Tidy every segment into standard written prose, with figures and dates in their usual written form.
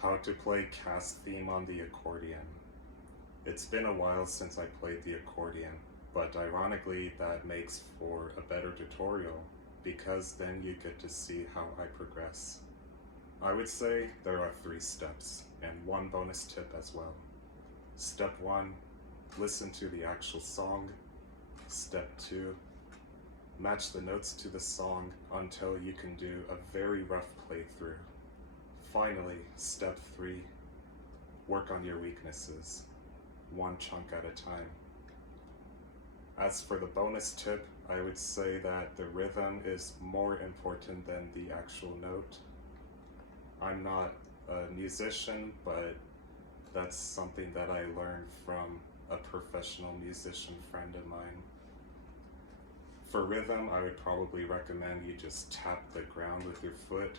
How to play Kass theme on the accordion. It's been a while since I played the accordion, but ironically that makes for a better tutorial because then you get to see how I progress. I would say there are 3 steps and 1 bonus tip as well. Step 1, listen to the actual song. Step 2, match the notes to the song until you can do a very rough playthrough. Finally, step 3, work on your weaknesses, 1 chunk at a time. As for the bonus tip, I would say that the rhythm is more important than the actual note. I'm not a musician, but that's something that I learned from a professional musician friend of mine. For rhythm, I would probably recommend you just tap the ground with your foot.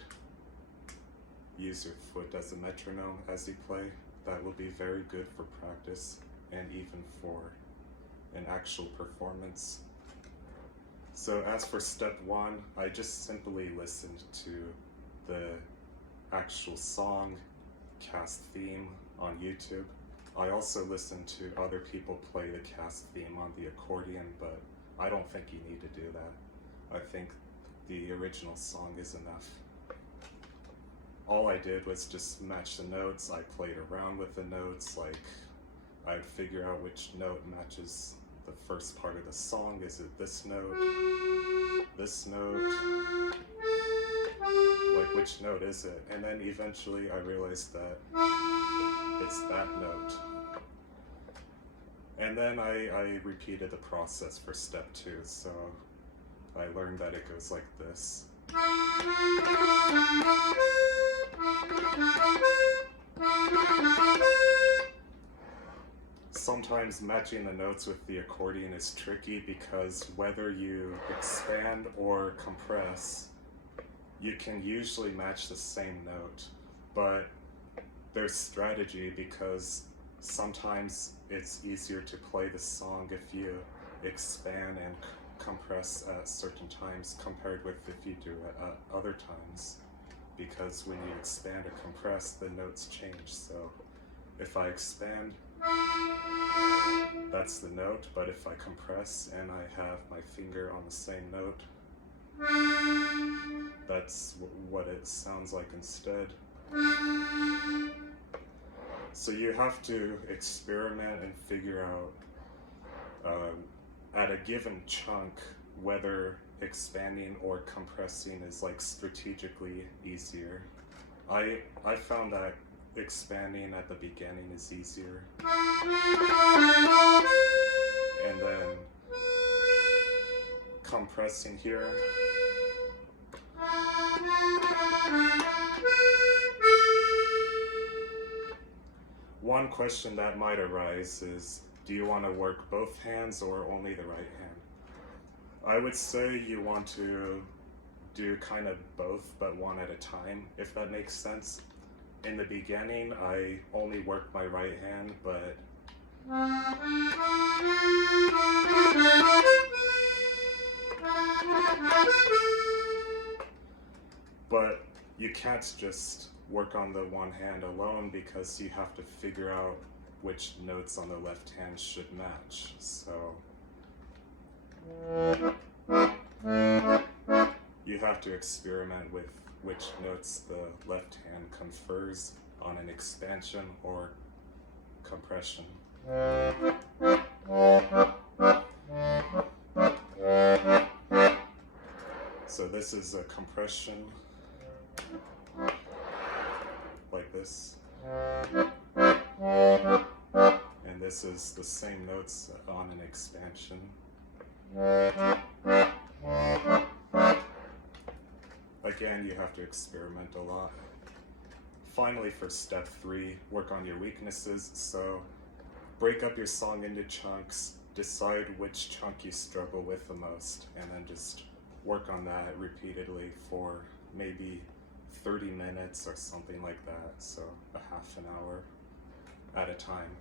Use your foot as a metronome as you play. That will be very good for practice and even for an actual performance. So as for step 1, I just simply listened to the actual song, Kass theme on YouTube. I also listened to other people play the Kass theme on the accordion, but I don't think you need to do that. I think the original song is enough. All I did was just match the notes. I played around with the notes, like I'd figure out which note matches the first part of the song. Is it this note? This note? Like, which note is it? And then eventually I realized that it's that note. And then I repeated the process for step 2, so I learned that it goes like this. Sometimes matching the notes with the accordion is tricky because whether you expand or compress, you can usually match the same note, but there's strategy because sometimes it's easier to play the song if you expand and compress at certain times compared with if you do it at other times, because when you expand or compress, the notes change. So if I expand, that's the note, but if I compress and I have my finger on the same note, that's what it sounds like instead. So you have to experiment and figure out at a given chunk whether expanding or compressing is like strategically easier. I found that expanding at the beginning is easier, and then compressing here. One question that might arise is, do you want to work both hands or only the right hand? I would say you want to do kind of both, but one at a time, if that makes sense. In the beginning, I only worked my right hand, but you can't just work on the one hand alone because you have to figure out which notes on the left hand should match. So you have to experiment with which notes the left hand confers on an expansion or compression. So this is a compression, like this. And this is the same notes on an expansion. Again, you have to experiment a lot. Finally, for step 3, work on your weaknesses. So break up your song into chunks, decide which chunk you struggle with the most, and then just work on that repeatedly for maybe 30 minutes or something like that, so a half an hour at a time.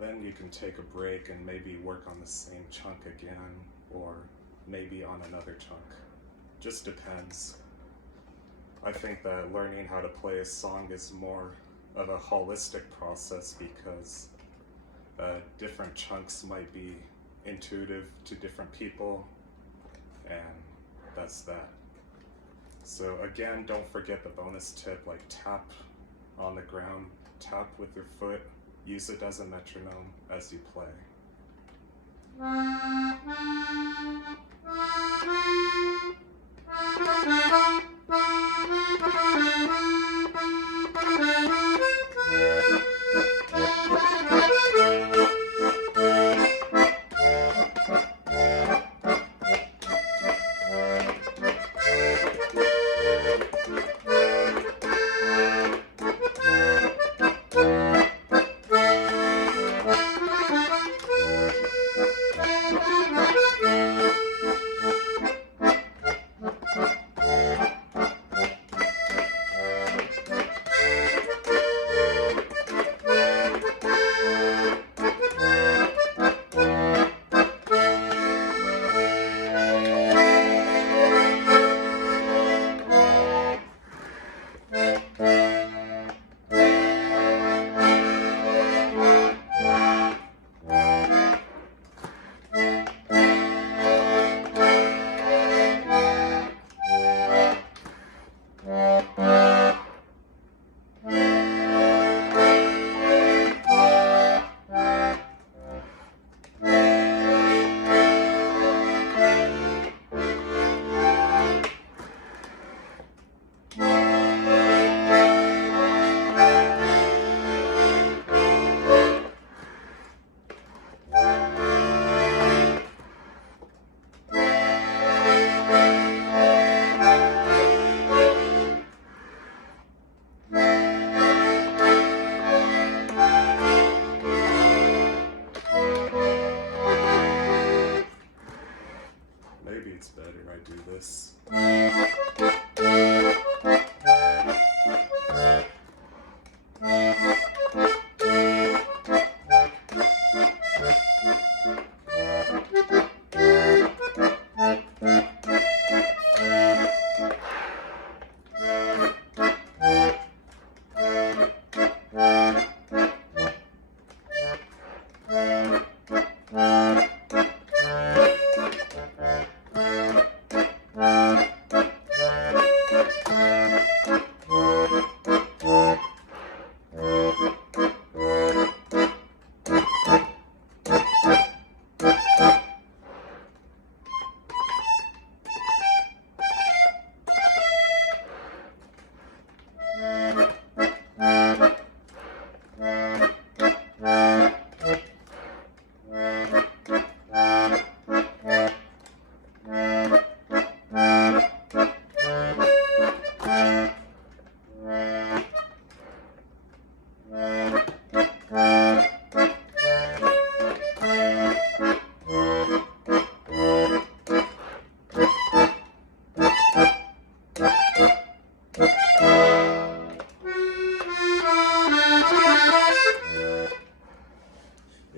Then you can take a break and maybe work on the same chunk again, or maybe on another chunk. Just depends. I think that learning how to play a song is more of a holistic process because different chunks might be intuitive to different people, and that's that. So again, don't forget the bonus tip, like tap on the ground, tap with your foot, use it as a metronome as you play. Maybe it's better I do this.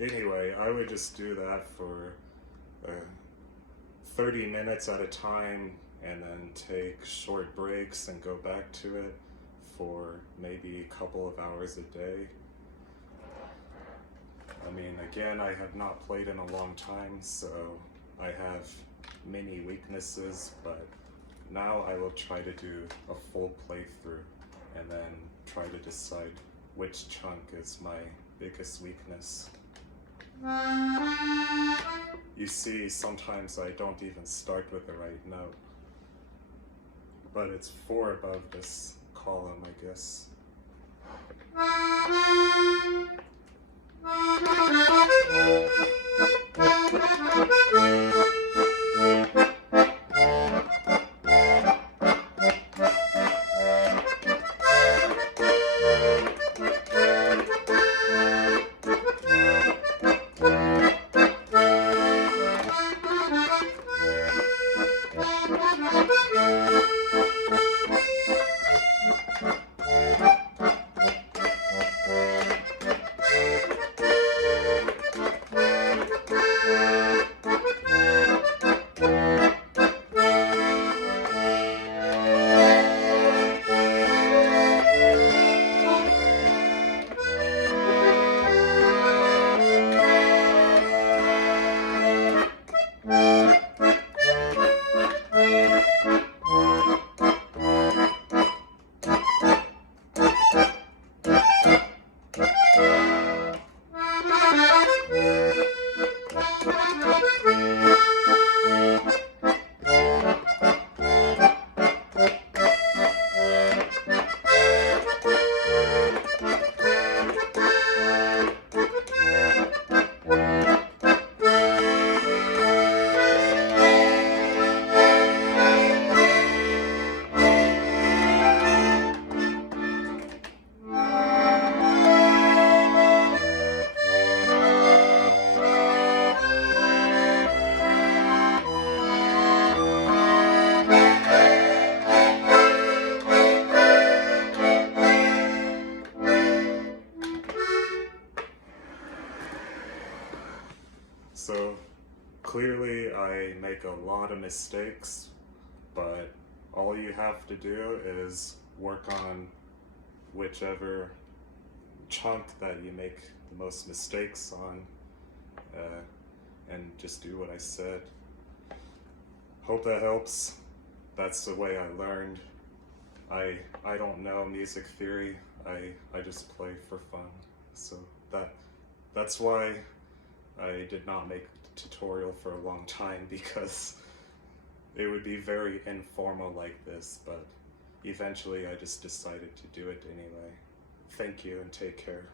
Anyway, I would just do that for 30 minutes at a time and then take short breaks and go back to it for maybe a couple of hours a day. I mean, again, I have not played in a long time, so I have many weaknesses, but now I will try to do a full playthrough and then try to decide which chunk is my biggest weakness. You see, sometimes I don't even start with the right note, but it's 4 above this column, I guess. So clearly I make a lot of mistakes, but all you have to do is work on whichever chunk that you make the most mistakes on, and just do what I said. Hope that helps. That's the way I learned. I don't know music theory. I just play for fun. So that's why I did not make a tutorial for a long time, because it would be very informal like this, but eventually I just decided to do it anyway. Thank you and take care.